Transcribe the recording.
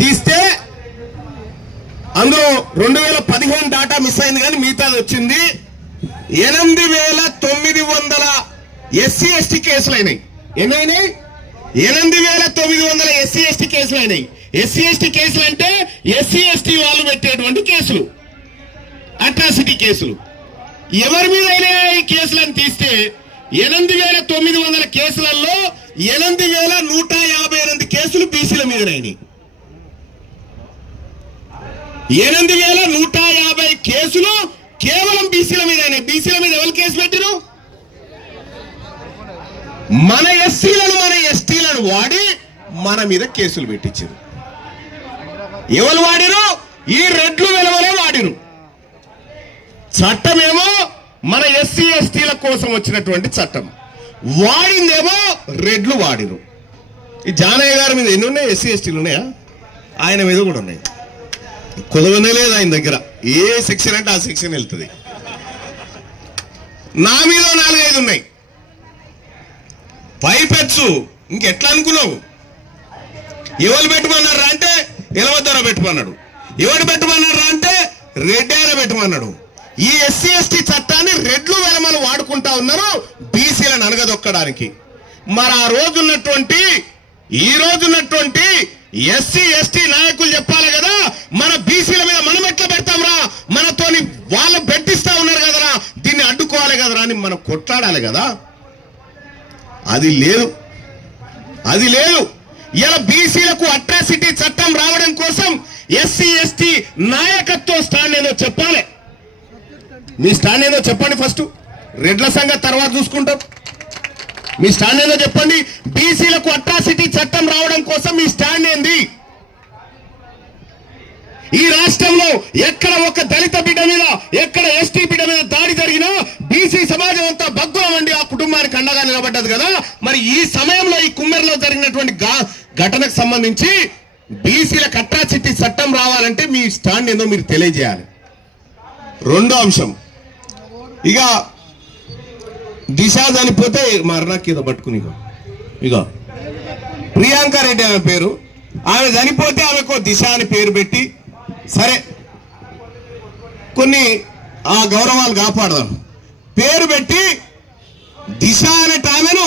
తీస్తే అందులో 2015 data miss అయింది కానీ మిగతాది వచ్చింది. 8,900 ఎస్సీ ఎస్టీ కేసులు అయినాయి. ఏమైనాయి? 8,900 ఎస్సీ ఎస్టీ కేసులు అయినాయి. ఎస్సీ ఎస్టీ కేసులు అంటే ఎస్సీ ఎస్టీ వాళ్ళు పెట్టేటువంటి కేసులు, అట్రాసిటీ కేసులు. ఎవరి మీద అయినా ఈ కేసులను తీస్తే 8,900 కేసులలో 8,158 కేసులు బీసీల మీద అయినాయి. 8,150 కేసులు కేవలం బీసీల మీద అయినాయి. బీసీల మీద ఎవరు కేసు పెట్టిరు? మన ఎస్సీలను మన ఎస్టీలను వాడి మన మీద కేసులు పెట్టించారు. ఎవరు వాడిరు? ఈ రెడ్లు వెలవలే వాడిరు. చట్టమేమో మన ఎస్సీ ఎస్టీల కోసం వచ్చినటువంటి చట్టం, వాడిందేమో రెడ్లు వాడిరు. ఈ జానయ్య గారి మీద ఎన్ని ఉన్నాయి? ఎస్సీ ఎస్టీలు ఉన్నాయా? ఆయన మీద కూడా ఉన్నాయి. కుదవనే లేదు ఆయన దగ్గర. ఏ సెక్షన్ అంటే ఆ సెక్షన్ వెళ్తుంది. నా మీద 4-5 ఉన్నాయి. పైపెచ్చు ఇంకెట్లా అనుకున్నావు? ఎవరు పెట్టమన్నారా అంటే ఎలవద్దర పెట్టమన్నాడు. ఎవరు పెట్టమన్నారా అంటే రెడ్డి ఆయన పెట్టమన్నాడు. ఈ ఎస్సీ ఎస్టీ చట్టాన్ని రెడ్లు వెలమలు వాడుకుంటా ఉన్నారు బీసీలను అనగదొక్కడానికి. మరి ఆ రోజున్నటువంటి ఈ రోజున్నటువంటి ఎస్సీ ఎస్టీ నాయకులు చెప్పాలి కదా, మన బీసీల మీద మనం ఎట్లా పెడతాంరా, మనతోని వాళ్ళు పెట్టిస్తా ఉన్నారు కదరా, దీన్ని అడ్డుకోవాలి కదరా అని మనం కొట్లాడాలి కదా. అది లేదు, అది లేదు. ఇలా బీసీలకు అట్రాసిటీ చట్టం రావడం కోసం ఎస్సీ ఎస్టీ నాయకత్వం స్టాండ్ ఏదో చెప్పాలి. మీ స్టాండ్ ఏదో చెప్పండి ఫస్ట్. రెడ్ల సంగతి తర్వాత చూసుకుంటాం. మీ స్టాండ్ ఏదో చెప్పండి. బీసీలకు అట్రాసిటీ చట్టం రావడం కోసం మీ స్టాండ్ ఏంది? ఈ రాష్ట్రంలో ఎక్కడ ఒక దళిత బిడ్డ మీద, ఎక్కడ ఎస్టీ బిడ్డ మీద దాడి జరిగినా బీసీ సమాజం అంతా భగ్గుమండి ఆ కుటుంబానికి అండగా నిలబడ్డది కదా. మరి ఈ సమయంలో ఈ కుమ్మెరలో జరిగినటువంటి ఘటనకు సంబంధించి బీసీలకు అట్రాసిటీ చట్టం రావాలంటే మీ స్టాండ్ ఏందో మీరు తెలియజేయాలి. రెండో అంశం, ఇక దిశ చనిపోతే మరణాకి ఏదో పట్టుకుని ఇక ప్రియాంక రెడ్డి ఆమె పేరు, ఆమె చనిపోతే ఆమెకు దిశ అని పేరు పెట్టి సరే కొన్ని ఆ గౌరవాలు కాపాడదాం పేరు పెట్టి దిశ అనేట ఆమెను